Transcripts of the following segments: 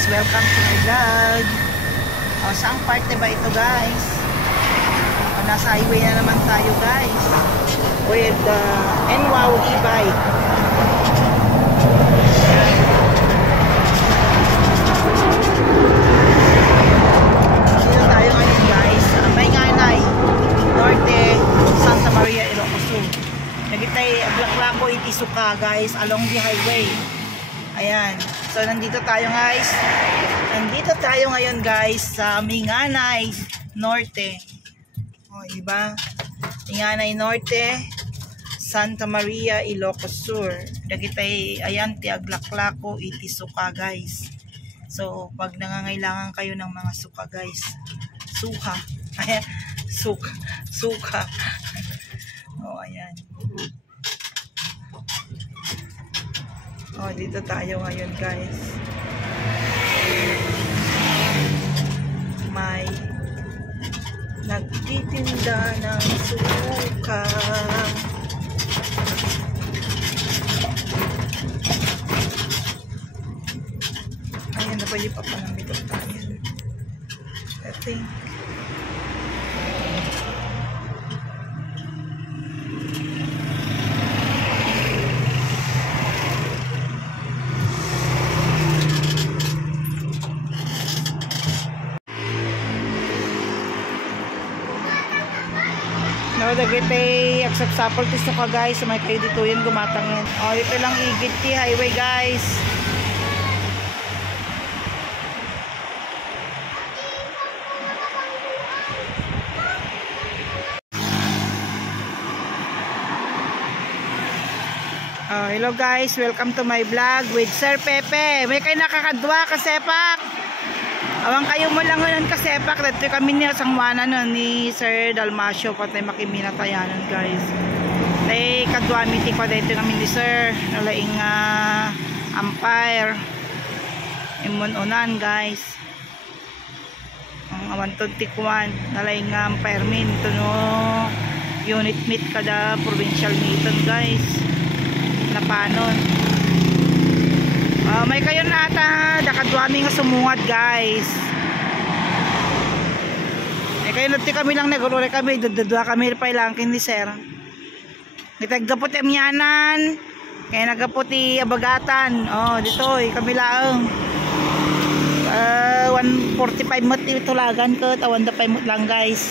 guys, welcome to my vlog. Saang parte ba ito guys? Nasa highway na naman tayo guys with NWOW e-bike. Dito tayo ngayon guys, Mayngani Norte, Santa Maria, Ilocos. Nagitay Aglaklaco, Itisuka guys along the highway. Ayan. So nandito tayo guys. Nandito tayo ngayon guys sa Mayngani Norte. O, diba? Mayngani Norte, Santa Maria, Ilocos Sur. Dagitay ayan ti Aglaklaco, Itisuka guys. So pag nangangailangan kayo ng mga suka guys. Suka. Ayan, suka. O, ayan. Oh, dito tayo ngayon guys. May nagtitinda ng suka. Ayan na pwede pa panamit tayo. I think. No, dagiti agsapsapol ti suka guys, may kayo dito yan gumatangin. Oh, ito lang igit ti highway guys. Hello guys, welcome to my vlog with Sir Pepe. May kayo nakakadwa kasepak. Awang kayo mo lang ngayon kasepak. Dito kami niya sangwana nun ni Sir Dalmasio patay makimina tayanan guys. Tay kadwa meeting pa dito kami ni Sir nalaing umpire imon unan guys. Ang awan tikwan nalaing umpire min ito no unit meet kada provincial meeting guys. Napanon. May kayo na ata dakadwami nga sumungad guys. May kayo nati kami lang nagulore kami dududwa kami pa ilang kin ni Sir. Nitagdapot emyanan kaya nagaputi abagatan. Dito kami laang 145 mot tulagan ko tawan da 5 mot lang guys.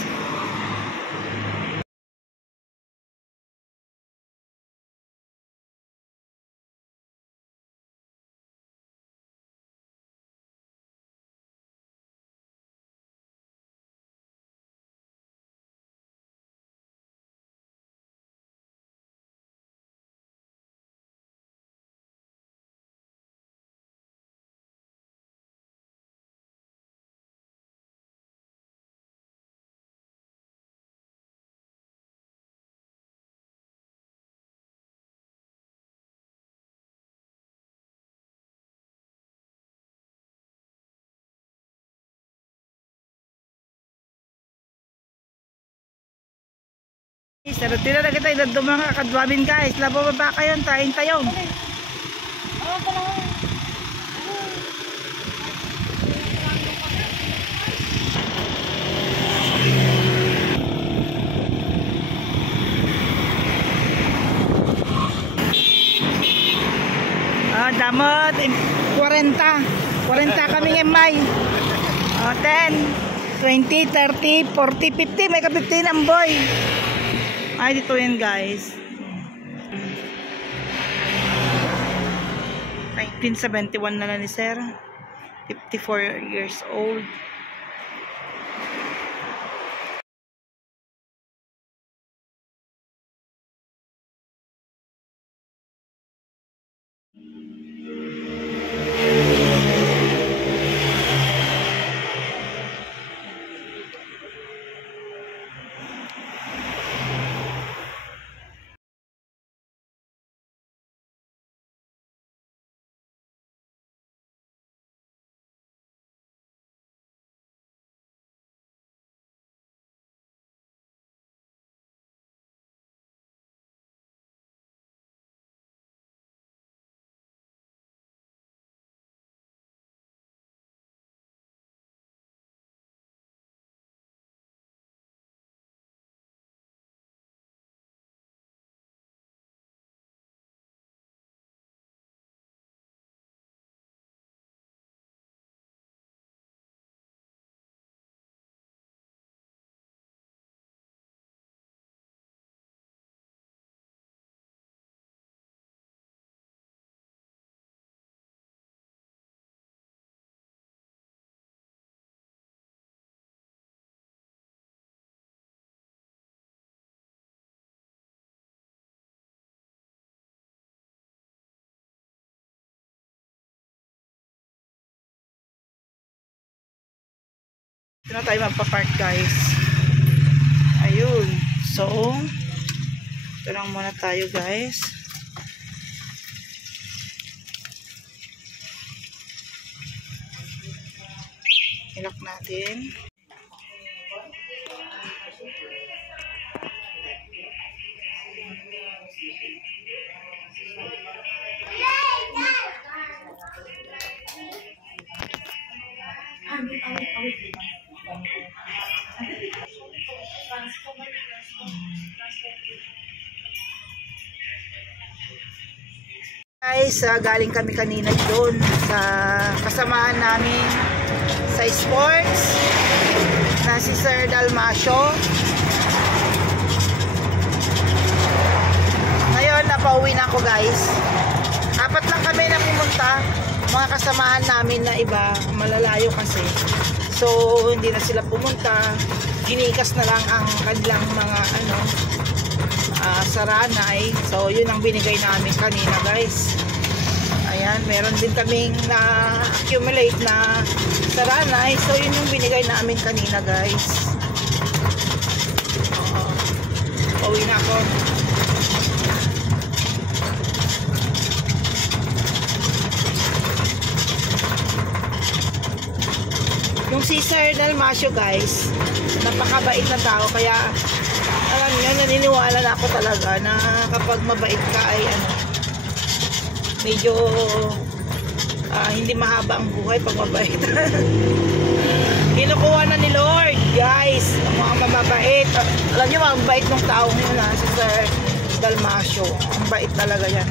Pero tila na kita idad mga kadwamin guys. Labo ba kayo? Tayin tayo. Damot 40 kami ngembay. 10 20 30 40 50 may ka 15 ang boy. Ay, dito yan guys. 1971 na lang ni Sir. 54 years old. Ito na tayo magpa-park guys. Ayun. So, ito lang muna tayo guys. Ilak natin. Guys, galing kami kanina doon sa kasamaan namin sa sports na si Sir Dalmasio. Ngayon, napauwi na ako guys. Apat lang kami na pumunta. Mga kasamahan namin na iba, malalayo kasi. So, hindi na sila pumunta. Ginikas na lang ang kanilang mga saranay. So, yun ang binigay namin kanina guys. Ayan, meron din kaming na-accumulate na saranay. So, yun yung binigay namin kanina guys. Pauwi na ako. Yung si Sir Dalmasio guys, napakabait na tao. Kaya alam nyo, naniniwala na ako talaga na kapag mabait ka ay medyo hindi mahaba ang buhay pag mabait. Kinukuha na ni Lord guys ang mga mababait. Alam nyo, ang bait ng taong yun si Sir Dalmasio. Ang bait talaga yan.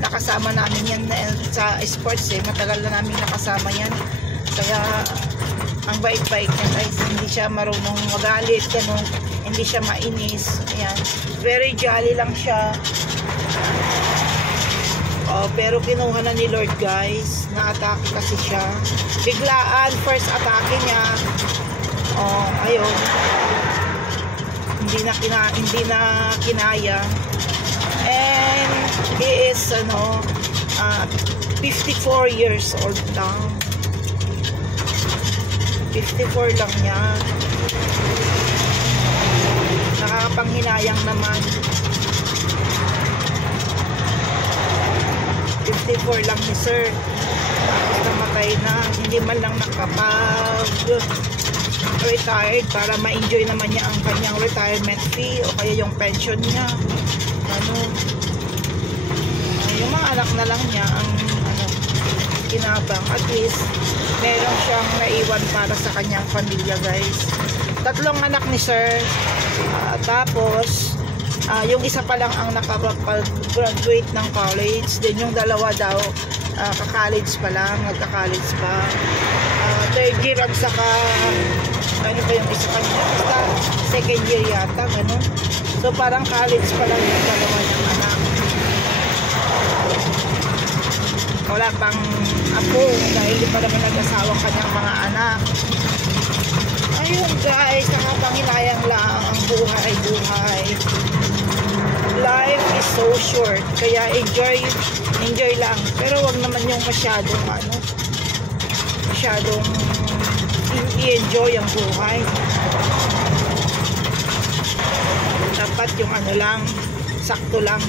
Nakasama namin yan sa sports matagal na namin nakasama yan. Kaya ang bait-bait niya guys. Hindi siya marunong magalit, ganun. Hindi siya mainis. Ayan. Very jolly lang siya. Pero kinuha na ni Lord guys. Na-atake kasi siya. Biglaan, first atake niya. Ayun. Hindi na kinaya. And he is 54 years old lang. 54 lang niya. Nakakapanghinayang naman. 54 lang ni Sir. Tapos namatay na. Hindi man lang nakapag-retired para ma-enjoy naman niya ang kanyang retirement fee o kaya yung pension niya. Yung mga anak na lang niya ang kinabang. At least meron siyang naiwan para sa kanyang pamilya guys. 3 anak ni Sir. Tapos yung isa pa lang ang nakapag-graduate ng college. Then yung dalawa daw ka-college pa lang, nagka-college pa. 3rd year at saka ano pa yung isa kanina, basta 2nd year yata, gano'n. So parang college pa lang yung dalawa ng anak. Wala pang apo dahil di pa naman nag-asawang kanyang mga anak. Ayun guys, nakapanghinayang lang ang buhay. Life is so short, kaya enjoy lang. Pero wag naman yung masyadong i-enjoy ang buhay. Dapat yung lang, sakto lang.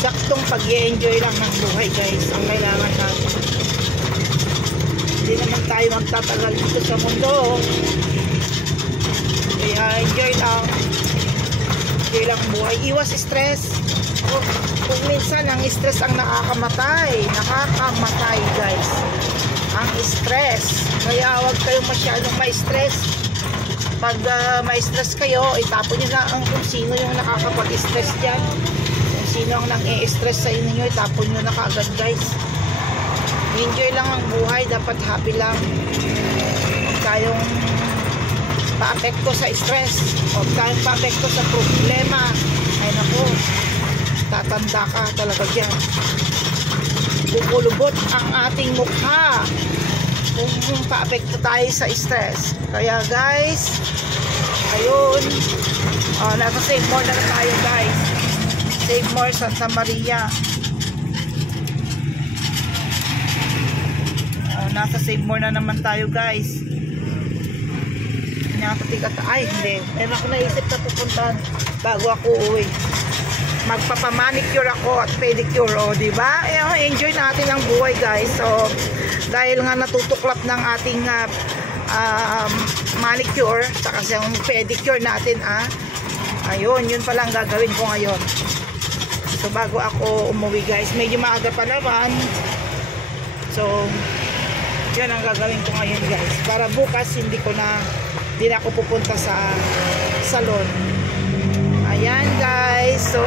Saktong pag-i-enjoy lang ng buhay guys ang kailangan natin. Hindi naman tayo magtatagal dito sa mundo. Kaya enjoy lang buhay. Iwas stress. Kung minsan ang stress ang nakakamatay guys, ang stress. Kaya huwag kayong masyadong ma-stress. Pag ma-stress kayo, itapon nyo na ang kung sino yung nakakapag-stress dyan. Sino ang nang-i-stress sa inyo, itapon nyo na kaagad guys. Enjoy lang ang buhay, dapat happy lang. Huwag tayong pa-apekto sa stress, huwag tayong pa-apekto sa problema. Ay naku, tatanda ka talaga dyan. Bubulubot ang ating mukha kung pa-apekto tayo sa stress. Kaya guys, ayun, nasa Save More na tayo guys. Save More Santa Maria. Nasa Save More na naman tayo guys. Pinakatigat. Ay, hindi. Meron ako naisip na pupuntahan bago ako uwi. Magpapamanicure ako at pedicure, o, diba? Enjoy natin ang buhay, guys. So, dahil nga natutuklap ng ating manicure, saka yung pedicure natin, ayun, yun pala ang gagawin ko ngayon. So, bago ako umuwi, guys, medyo maaga pa naman. So, yun ang gagawin ko ngayon, guys. Para bukas, hindi na ako pupunta sa salon. Ayan, guys. So,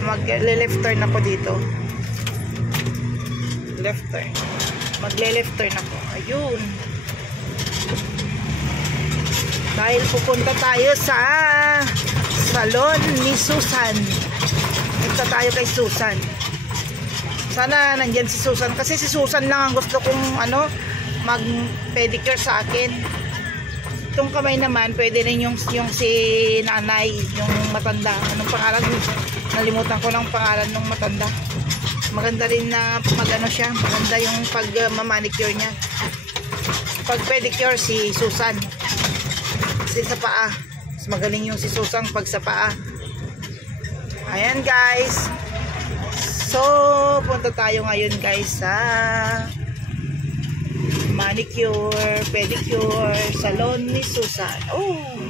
magle-left turn ako dito. Left turn. Magle-left turn ako. Ayun. Dahil pupunta tayo sa salon ni Susan. Punta tayo kay Susan. Sana nandyan si Susan. Kasi si Susan lang ang gusto kong mag-pedicure sa akin. Itong kamay naman, pwede rin yung si nanay, yung matanda. Anong pangalan? Nalimutan ko ng pangalan ng matanda. Maganda rin na siya. Maganda yung pag-manicure niya. Pag-pedicure si Susan. Kasi sa paa. Mas magaling yung si Susan pag sa paa. Ayan, guys. So, punta tayo ngayon, guys, sa manicure, pedicure, salon ni Susan. Oh!